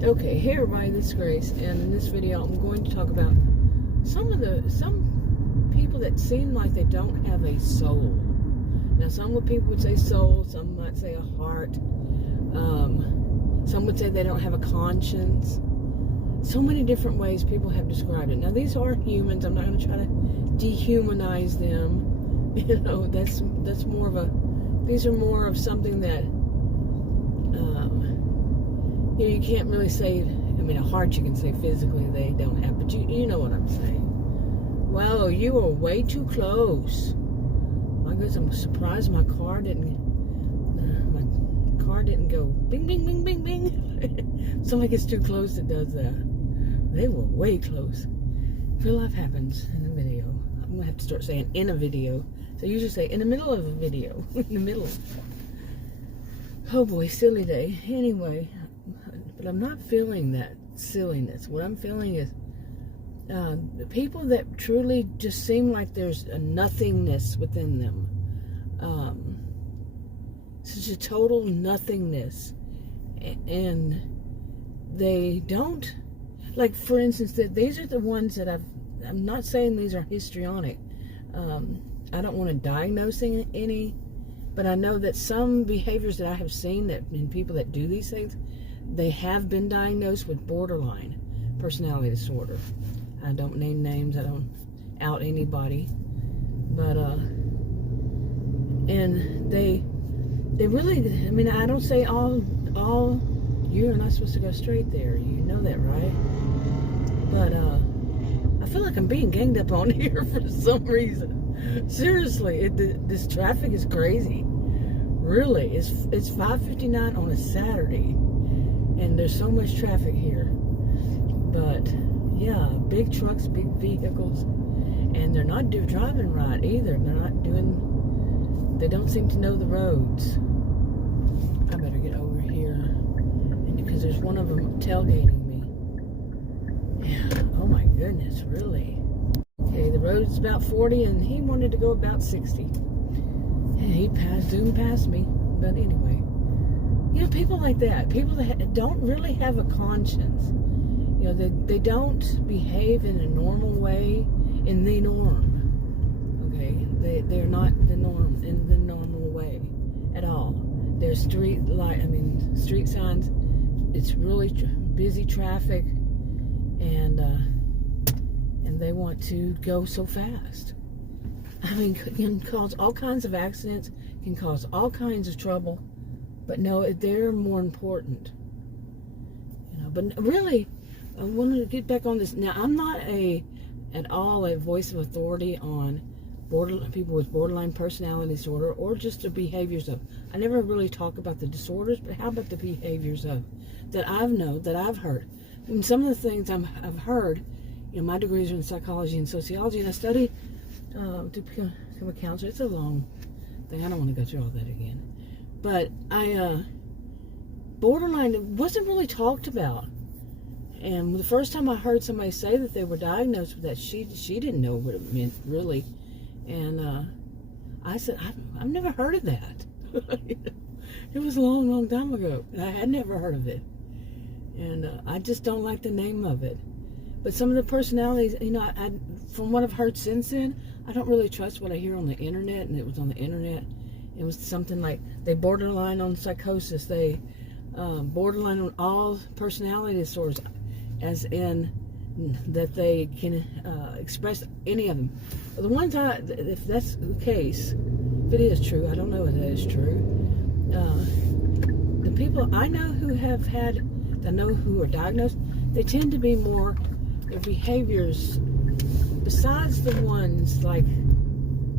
Okay, hey everybody, this is Grace, and in this video I'm going to talk about some people that seem like they don't have a soul. Now, some people would say soul, some might say a heart, some would say they don't have a conscience. So many different ways people have described it. Now, these are humans. I'm not going to try to dehumanize them. You know, that's more of these are more of something that you can't really say. I mean, a heart you can say physically they don't have, but you know what I'm saying. Wow, you were way too close. My goodness, I'm surprised my car didn't go bing, bing, bing, bing, bing. Somebody gets too close, it does that. They were way close. Real life happens in a video. I'm going to have to start saying in a video. So I usually say in the middle of a video. In the middle. Oh boy, silly day. Anyway, but I'm not feeling that silliness. What I'm feeling is the people that truly just seem like there's a nothingness within them. Such a total nothingness. And they don't, like, for instance, that these are the ones that I'm not saying these are histrionic. I don't want to diagnose any, but I know that some behaviors that I have seen that in people that do these things, they have been diagnosed with borderline personality disorder. I don't name names. I don't out anybody, but and they really. I mean, I don't say all. You're not supposed to go straight there. You know that, right? But I feel like I'm being ganged up on here for some reason. Seriously, this traffic is crazy. Really, it's 5:59 on a Saturday, and there's so much traffic here. But yeah, big trucks, big vehicles, and they're not driving right either. They don't seem to know the roads. I better get over here, because there's one of them tailgating me. Yeah, oh my goodness, really? Okay, the road's about 40, and he wanted to go about 60. And he zoomed past me. But anyway, you know, people like that, people that don't really have a conscience. You know, they don't behave in a normal way, in the norm. Okay, they're not the norm in the normal way at all. There's street signs. It's really busy traffic, and they want to go so fast. I mean, can cause all kinds of accidents, can cause all kinds of trouble, but no, they're more important. You know, but really, I want to get back on this. Now, I'm not at all a voice of authority on people with borderline personality disorder, or just the behaviors of. I never really talk about the disorders, but how about the behaviors of that I've heard. I mean, some of the things I've heard. You know, my degrees are in psychology and sociology, and I studied to become a counselor. It's a long thing. I don't want to go through all that again. But borderline wasn't really talked about. And the first time I heard somebody say that they were diagnosed with that, she didn't know what it meant, really. And I said, I've never heard of that. It was a long, long time ago, and I had never heard of it. And I just don't like the name of it. But some of the personalities, you know, from what I've heard since then, I don't really trust what I hear on the internet. And it was on the internet. It was something like they borderline on psychosis. They borderline on all personality disorders, as in that they can express any of them. But the ones if that's the case, if it is true, I don't know if that is true. The people I know who who are diagnosed, they tend to be more. Their behaviors, besides the ones like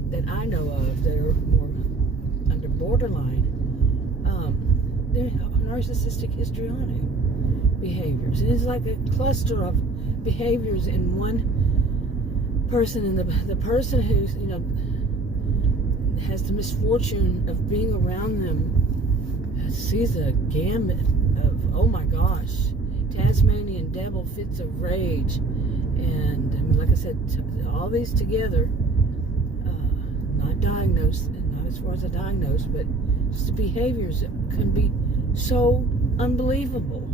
that I know of that are more under borderline, they're narcissistic, histrionic behaviors. And it's like a cluster of behaviors in one person, and the person who's, you know, has the misfortune of being around them sees a gamut of, oh my gosh, Tasmanian devil fits of rage, and I mean, like I said, all these together, not diagnosed, not as far as I diagnosed, but just the behaviors that can be so unbelievable.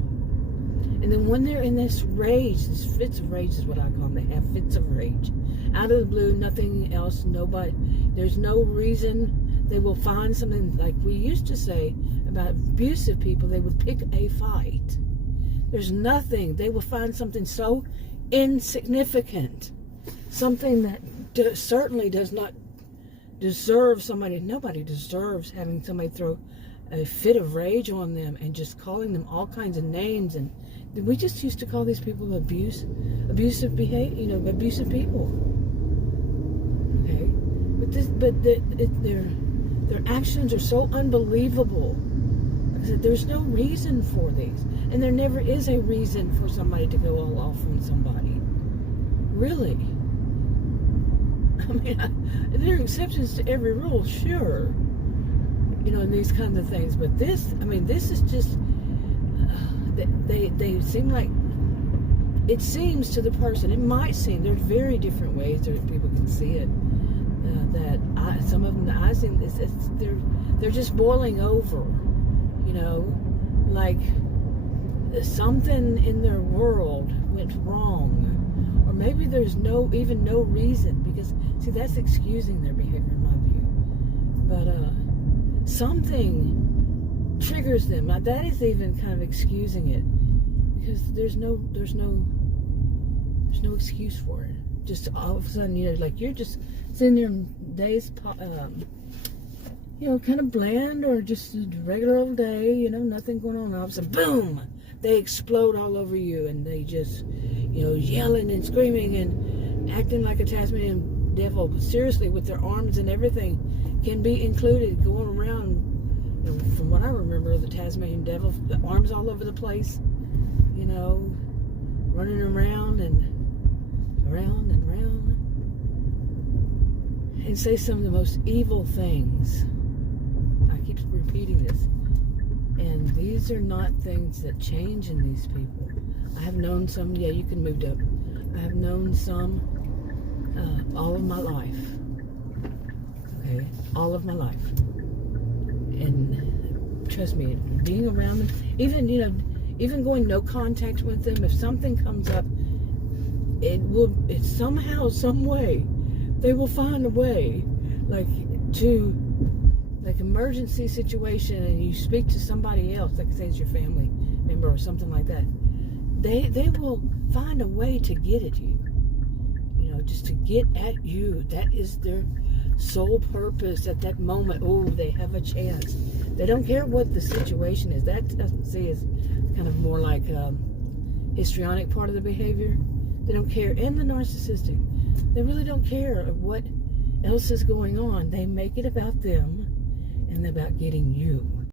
And then when they're in this rage, this fits of rage is what I call them. They have fits of rage. Out of the blue, nothing else, nobody, there's no reason. They will find something, like we used to say about abusive people, they would pick a fight. There's nothing. They will find something so insignificant. Something that certainly does not deserve somebody. Nobody deserves having somebody throw a fit of rage on them and just calling them all kinds of names. And we just used to call these people abusive behavior, abusive people. Okay, but their actions are so unbelievable. Like I said, there's no reason for these, and there never is a reason for somebody to go all off on somebody. Really. I mean, there are exceptions to every rule, sure. And these kinds of things. But this is just, they seem like, it seems to the person, it might seem, there's very different ways that people can see it, some of them that I've seen, they're just boiling over, like something in their world went wrong. Or maybe there's even no reason, because, see, that's excusing their behavior in my view. But something triggers them. Now, that is even kind of excusing it, because there's no excuse for it. Just all of a sudden, like you're just sitting there days, kind of bland, or just a regular old day, nothing going on. All of a sudden, boom! They explode all over you, and they just, yelling and screaming and acting like a Tasmanian devil. But seriously, with their arms and everything, can be included, going around. From what I remember, the Tasmanian devil, the arms all over the place, running around and around and around, and say some of the most evil things. I keep repeating this. And these are not things that change in these people. I have known some, you can move up. I have known some all of my life. Okay? All of my life. And trust me, being around them, even going no contact with them, if something comes up, it's somehow, some way, they will find a way, like emergency situation, and you speak to somebody else, like say it's your family member or something like that, they will find a way to get at you, just to get at you. That is their sole purpose at that moment. Oh, they have a chance. They don't care what the situation is. That doesn't see is kind of more like histrionic part of the behavior. They don't care. And the narcissistic, they really don't care what else is going on. They make it about them and about getting you.